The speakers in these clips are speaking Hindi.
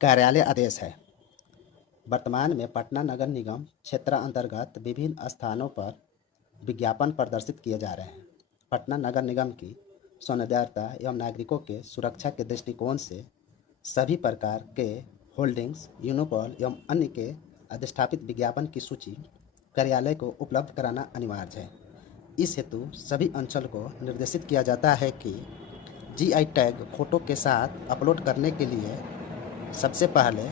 कार्यालय आदेश है। वर्तमान में पटना नगर निगम क्षेत्रांतर्गत विभिन्न स्थानों पर विज्ञापन प्रदर्शित किए जा रहे हैं। पटना नगर निगम की सौंदर्यता एवं नागरिकों के सुरक्षा के दृष्टिकोण से सभी प्रकार के होल्डिंग्स, यूनिपॉल एवं अन्य के अधिष्ठापित विज्ञापन की सूची कार्यालय को उपलब्ध कराना अनिवार्य है। इस हेतु सभी अंचल को निर्देशित किया जाता है कि जीआई टैग फोटो के साथ अपलोड करने के लिए सबसे पहले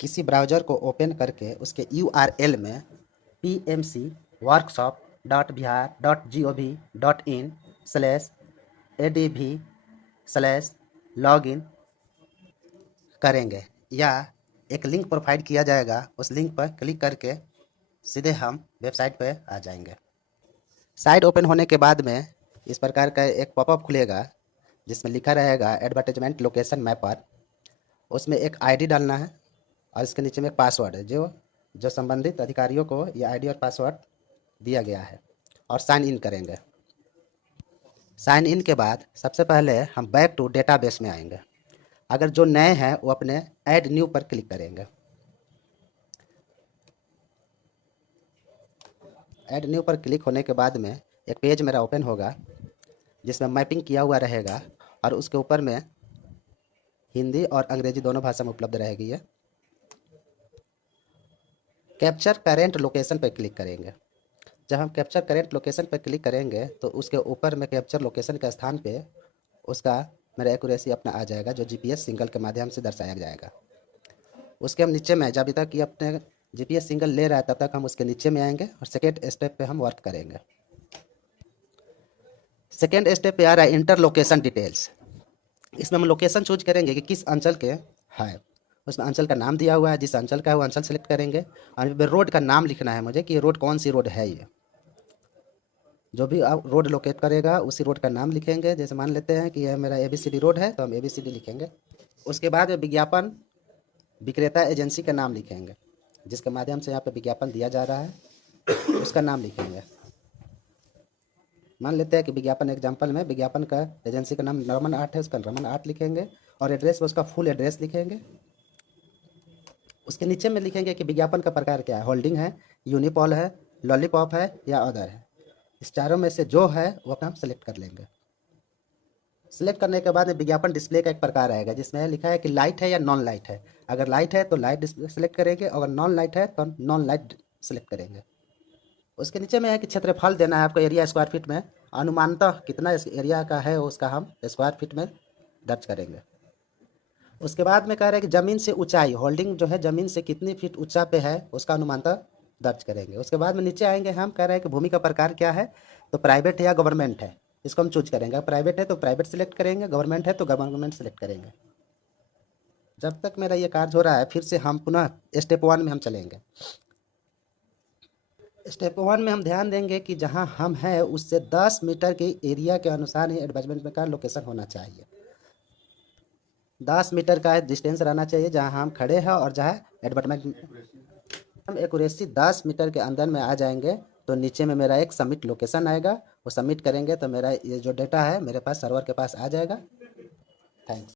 किसी ब्राउज़र को ओपन करके उसके URL में pmcworkshop.bihar.in/adv/login करेंगे या एक लिंक प्रोवाइड किया जाएगा। उस लिंक पर क्लिक करके सीधे हम वेबसाइट पर आ जाएंगे। साइट ओपन होने के बाद में इस प्रकार का एक पॉपअप खुलेगा जिसमें लिखा रहेगा एडवर्टाइजमेंट लोकेशन मैपर। उसमें एक आईडी डालना है और इसके नीचे में एक पासवर्ड है जो संबंधित अधिकारियों को ये आईडी और पासवर्ड दिया गया है और साइन इन करेंगे। साइन इन के बाद सबसे पहले हम बैक टू डेटाबेस में आएंगे। अगर जो नए हैं वो अपने ऐड न्यू पर क्लिक करेंगे। ऐड न्यू पर क्लिक होने के बाद में एक पेज मेरा ओपन होगा जिसमें मैपिंग किया हुआ रहेगा और उसके ऊपर में हिंदी और अंग्रेजी दोनों भाषा में उपलब्ध रहेगी। ये कैप्चर करेंट लोकेशन पर क्लिक करेंगे। जब हम कैप्चर करेंट लोकेशन पर क्लिक करेंगे तो उसके ऊपर में कैप्चर लोकेशन के स्थान पे उसका मेरा एक्यूरेसी अपना आ जाएगा जो जीपीएस सिंगल के माध्यम से दर्शाया जाएगा। उसके हम नीचे में जब तक ये अपने जीपीएस सिंगल ले रहा है तब तक हम उसके नीचे में आएंगे और सेकेंड स्टेप पे हम वर्क करेंगे। सेकेंड स्टेप पे आ रहा है इंटर लोकेशन डिटेल्स। इसमें हम लोकेशन चूज करेंगे कि किस अंचल के है। उसमें अंचल का नाम दिया हुआ है, जिस अंचल का है वो अंचल सेलेक्ट करेंगे और रोड का नाम लिखना है मुझे कि ये रोड कौन सी रोड है। ये जो भी आप रोड लोकेट करेगा उसी रोड का नाम लिखेंगे। जैसे मान लेते हैं कि यह मेरा ABCD रोड है तो हम ABCD लिखेंगे। उसके बाद विज्ञापन विक्रेता एजेंसी का नाम लिखेंगे जिसके माध्यम से यहाँ पे विज्ञापन दिया जा रहा है, उसका नाम लिखेंगे। मान लेते हैं कि विज्ञापन एग्जाम्पल में विज्ञापन का एजेंसी का नाम रमन आर्ट है, उसका रमन आर्ट लिखेंगे और एड्रेस उसका फुल एड्रेस लिखेंगे। उसके नीचे में लिखेंगे कि विज्ञापन का प्रकार क्या है, होल्डिंग है, यूनिपॉल है, लॉलीपॉप है या अदर है। इस चारों में से जो है वो हम सेलेक्ट कर लेंगे। सेलेक्ट करने के बाद विज्ञापन डिस्प्ले का एक प्रकार आएगा जिसमें लिखा है कि लाइट है या नॉन लाइट है। अगर लाइट है तो लाइट सेलेक्ट करेंगे, अगर नॉन लाइट है तो नॉन लाइट सेलेक्ट करेंगे। उसके नीचे में है कि क्षेत्रफल देना है आपको एरिया स्क्वायर फीट में, अनुमानतः कितना इस एरिया का है उसका हम स्क्वायर फीट में दर्ज करेंगे। उसके बाद में कह रहे हैं कि ज़मीन से ऊंचाई, होल्डिंग जो है ज़मीन से कितनी फीट ऊंचा पे है उसका अनुमानतः दर्ज करेंगे। उसके बाद में नीचे आएंगे, हम कह रहे हैं कि भूमि का प्रकार क्या है, तो प्राइवेट है या गवर्नमेंट है, इसको हम चूज करेंगे। प्राइवेट है तो प्राइवेट सेलेक्ट करेंगे, गवर्नमेंट है तो गवर्नमेंट सेलेक्ट करेंगे। जब तक मेरा ये कार्य हो रहा है फिर से हम पुनः स्टेप 1 में हम चलेंगे। स्टेप 1 में हम ध्यान देंगे कि जहां हम हैं उससे 10 मीटर के एरिया के अनुसार ही एडवर्टाइजमेंट का लोकेशन होना चाहिए। 10 मीटर का डिस्टेंस रहना चाहिए जहां हम खड़े हैं और जहां एडवर्टाइजमेंट। हम एक्यूरेसी 10 मीटर के अंदर में आ जाएंगे तो नीचे में मेरा एक सबमिट लोकेशन आएगा। वो सबमिट करेंगे तो मेरा ये जो डेटा है मेरे पास सर्वर के पास आ जाएगा। थैंक्स।